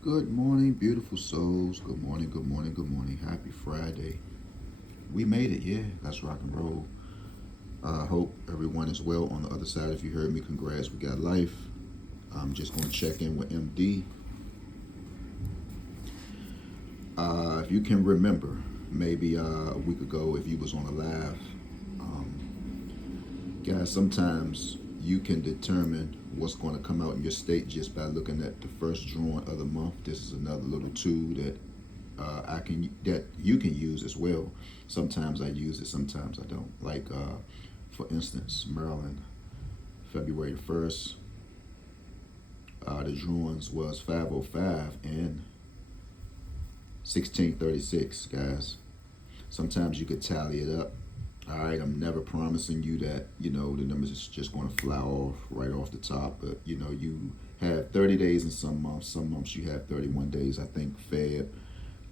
Good morning, beautiful souls. Good morning, good morning, good morning. Happy Friday. We made it, yeah. That's rock and roll. I hope everyone is well on the other side. If you heard me, congrats. We got life. I'm just going to check in with MD. If you can remember, maybe a week ago, if you was on a live, guys, sometimes you can determine what's going to come out in your state just by looking at the first drawing of the month. This is another little tool that you can use as well. Sometimes I use it, sometimes I don't. Like for instance, Maryland, February the 1st, the drawings was 505 and 1636, guys. Sometimes you could tally it up. All right, I'm never promising you that, the numbers is just going to fly off right off the top. But, you have 30 days in some months. Some months you have 31 days. I think Feb,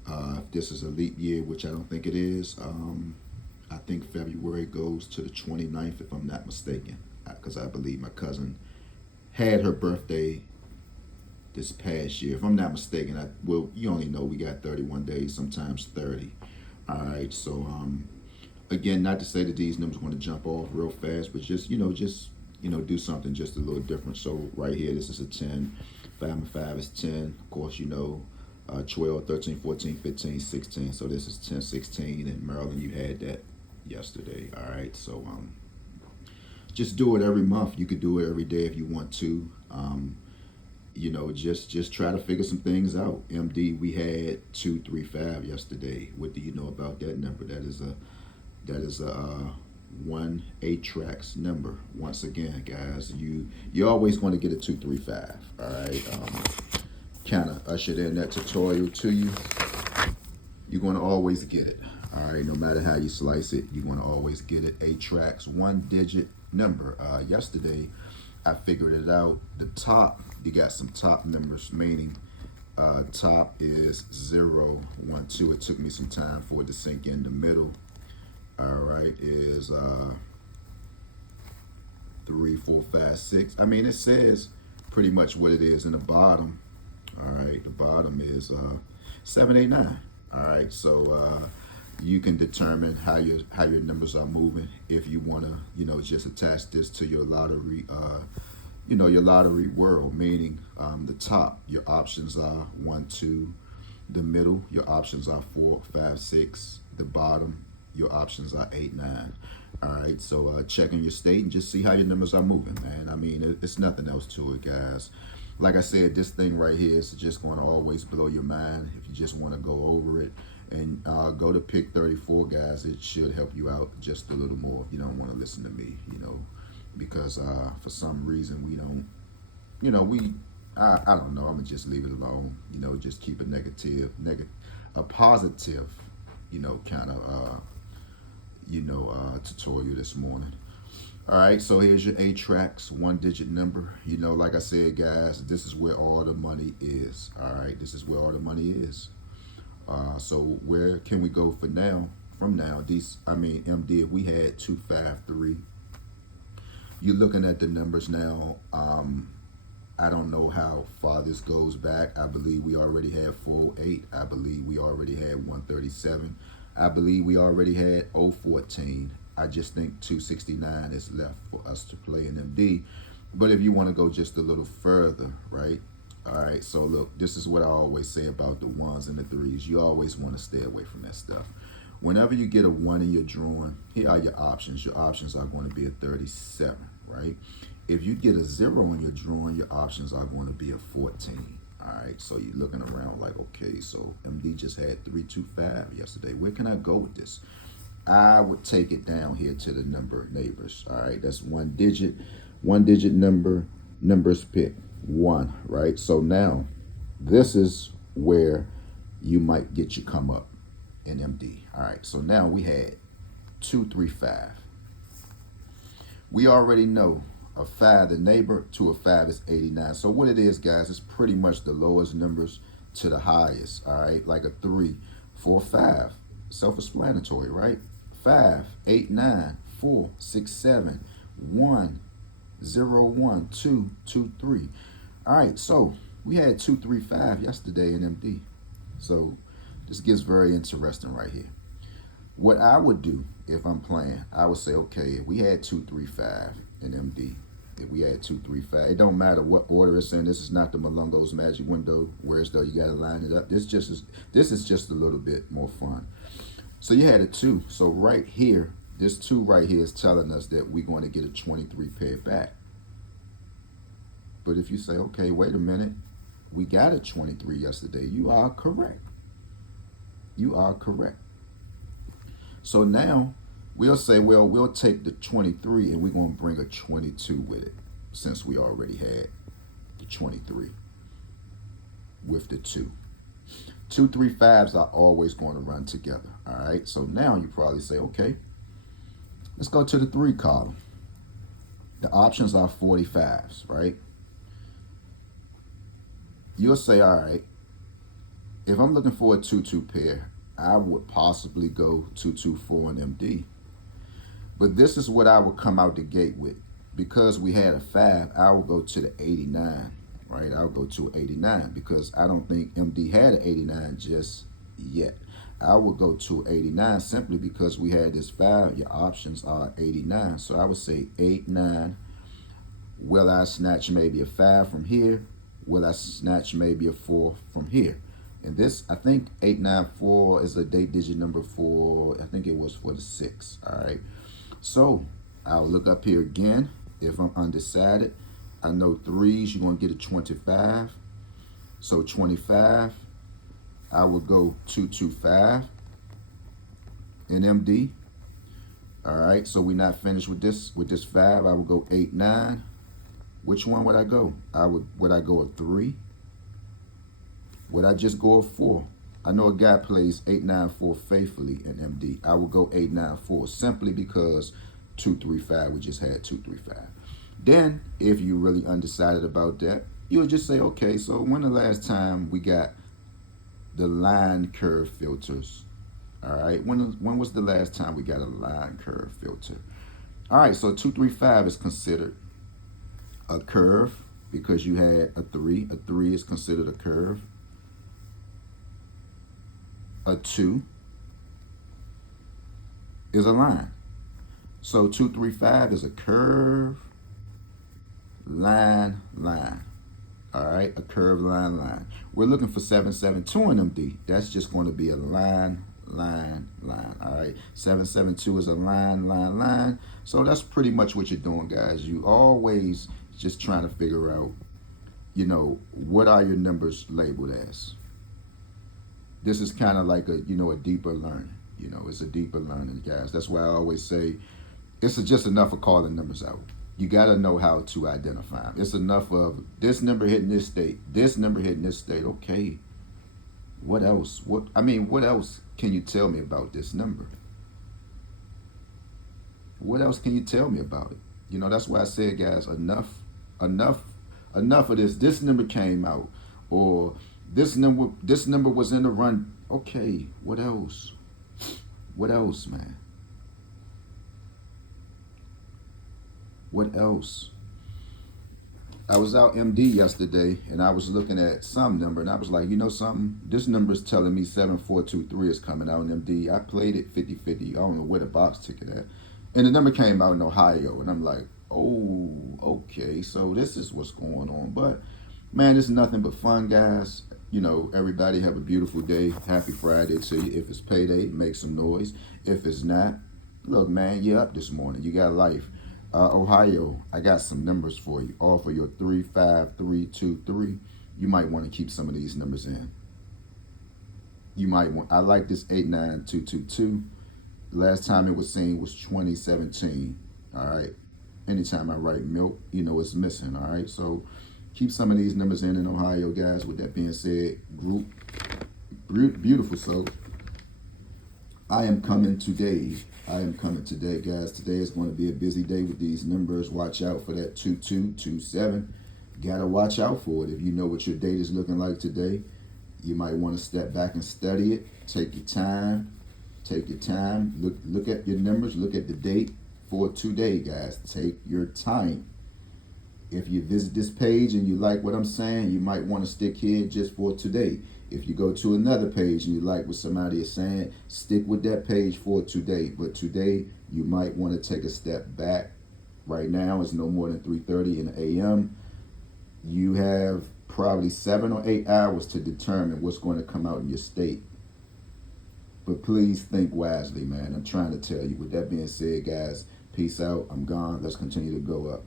if this is a leap year, which I don't think it is, I think February goes to the 29th, if I'm not mistaken, because I believe my cousin had her birthday this past year. If I'm not mistaken, well, you only know we got 31 days, sometimes 30. All right, so again, not to say that these numbers want to jump off real fast, but do something just a little different. So right here, this is a 10. 5 and 5 is 10. Of course, 12, 13, 14, 15, 16. So this is 10, 16. In Maryland, you had that yesterday. All right, so just do it every month. You could do it every day if you want to. Just try to figure some things out. MD, we had 235 yesterday. What do you know about that number? That is a one eight tracks number. Once again, guys, you're always going to get a 235. All right, kind of ushered in that tutorial to you. You're going to always get it. All right, no matter how you slice it, you're going to always get it. Eight tracks, one digit number. Yesterday, I figured it out. The top, you got some top numbers, meaning top is 0, 1, 2. It took me some time for it to sink in. The middle, all right, is 3, 4, 5, 6. I mean, it says pretty much what it is in the bottom. All right, the bottom is 7, 8, 9. All right, so you can determine how your numbers are moving if you want to, just attach this to your lottery. Your lottery world, meaning the top, your options are 1, 2. The middle, your options are 4, 5, 6. The bottom, your options are 8, 9. All right, so checking your state and just see how your numbers are moving, man. I mean, it's nothing else to it, guys. Like I said, this thing right here is just going to always blow your mind if you just want to go over it. And go to Pick 34, guys. It should help you out just a little more if you don't want to listen to me, because for some reason we don't, I don't know. I'm gonna just leave it alone. Just keep a a positive, kind of tutorial this morning. All right, so here's your 8 tracks, one digit number. Like I said, guys, this is where all the money is. All right, this is where all the money is. So where can we go for now? From now, MD, if we had 253. You're looking at the numbers now. I don't know how far this goes back. I believe we already had 408. I believe we already had 137. I believe we already had 014. I just think 269 is left for us to play in MD. But if you want to go just a little further, right? All right, so look, this is what I always say about the ones and the threes. You always want to stay away from that stuff. Whenever you get a 1 in your drawing, here are your options. Your options are going to be a 37, right? If you get a 0 in your drawing, your options are going to be a 14. All right, so you're looking around like, okay, so MD just had 325 yesterday. Where can I go with this? I would take it down here to the number of neighbors. All right, that's one digit number, numbers pick 1, right? So now this is where you might get your come up in MD. All right, so now we had 235. We already know a 5, the neighbor to a 5 is 89. So what it is, guys, it's pretty much the lowest numbers to the highest. All right, like a 3, 4, 5, self-explanatory, right? 5, 8, 9, 4, 6, 7, 1, 0, 1, 2, 2, 3. All right, so We had 235 yesterday in MD. So this gets very interesting right here. What I would do if I'm playing, I would say, okay, if we had 235 in MD, if we had 235, it don't matter what order it's in. This is not the Malungo's magic window, where it's though you gotta line it up. This is just a little bit more fun. So you had a 2. So right here, this 2 right here is telling us that we're going to get a 23 pair back. But if you say, okay, wait a minute, we got a 23 yesterday, you are correct. You are correct. So now we'll say, well, we'll take the 23 and we're going to bring a 22 with it, since we already had the 23 with the 2. 2, 3, 5s are always going to run together. All right. So now you probably say, okay, let's go to the 3 column. The options are 45s, right? You'll say, all right, if I'm looking for a 2-2 pair, I would possibly go 2-2-4 in MD. But this is what I would come out the gate with. Because we had a 5, I will go to the 89, right? I'll go to 89 because I don't think MD had an 89 just yet. I will go to 89 simply because we had this 5. Your options are 89. So I would say 8, 9. Will I snatch maybe a 5 from here? Will I snatch maybe a 4 from here? And this, I think 894 is a digit number for, I think it was for the 6. All right. So I'll look up here again. If I'm undecided, I know 3s, you're going to get a 25. So 25, I will go 225 in MD. All right. So we're not finished with this. With this 5, I will go 8, 9. Which one would I go? Would I go a 3? Would I just go a 4? I know a guy plays 8-9-4 faithfully in MD. I would go 8-9-4 simply because 2-3-5. We just had 2-3-5. Then, if you're really undecided about that, you would just say, okay, so when the last time we got the line curve filters? All right, when was the last time we got a line curve filter? All right, so 2-3-5 is considered a curve because you had a 3. A 3 is considered a curve. A 2 is a line. So 2-3-5 is a curve, line, line. All right, a curve, line, line. We're looking for 7-7-2 in MD. That's just going to be a line, line, line. All right, 7-7-2 is a line, line, line. So that's pretty much what you're doing, guys. You always just trying to figure out, you know, what are your numbers labeled as? This is kind of like a, you know, a deeper learning. You know, it's a deeper learning, guys. That's why I always say it's just enough of calling numbers out. You got to know how to identify them. It's enough of this number hitting this state, this number hitting this state. Okay, what else? What else can you tell me about this number? What else can you tell me about it? You know, that's why I said, guys, enough of this. This number came out, or this number was in the run. Okay, what else? What else, man? What else? I was out MD yesterday and I was looking at some number and I was like, you know something? This number is telling me 7423 is coming out in MD. I played it 50-50. I don't know where the box ticket at. And the number came out in Ohio and I'm like, oh, okay, so this is what's going on. But man, it's nothing but fun, guys. You know, everybody have a beautiful day. Happy Friday to you. If it's payday, make some noise. If it's not, look, man, you're up this morning. You got life. Ohio, I got some numbers for you. All for your 3, 5, 3, 2, 3. You might want to keep some of these numbers in. You might want, I like this 89222. Last time it was seen was 2017. All right. Anytime I write milk, you know it's missing. All right. So keep some of these numbers in Ohio, guys. With that being said, group, beautiful. So I am coming today. Guys. Today is going to be a busy day with these numbers. Watch out for that 2227. Gotta watch out for it. If you know what your date is looking like today, you might want to step back and study it. Take your time. Look at your numbers. Look at the date for today, guys. Take your time. If you visit this page and you like what I'm saying, you might want to stick here just for today. If you go to another page and you like what somebody is saying, stick with that page for today. But today, you might want to take a step back. Right now, it's no more than 3:30 in the a.m. You have probably 7 or 8 hours to determine what's going to come out in your state. But please think wisely, man. I'm trying to tell you. With that being said, guys, peace out. I'm gone. Let's continue to go up.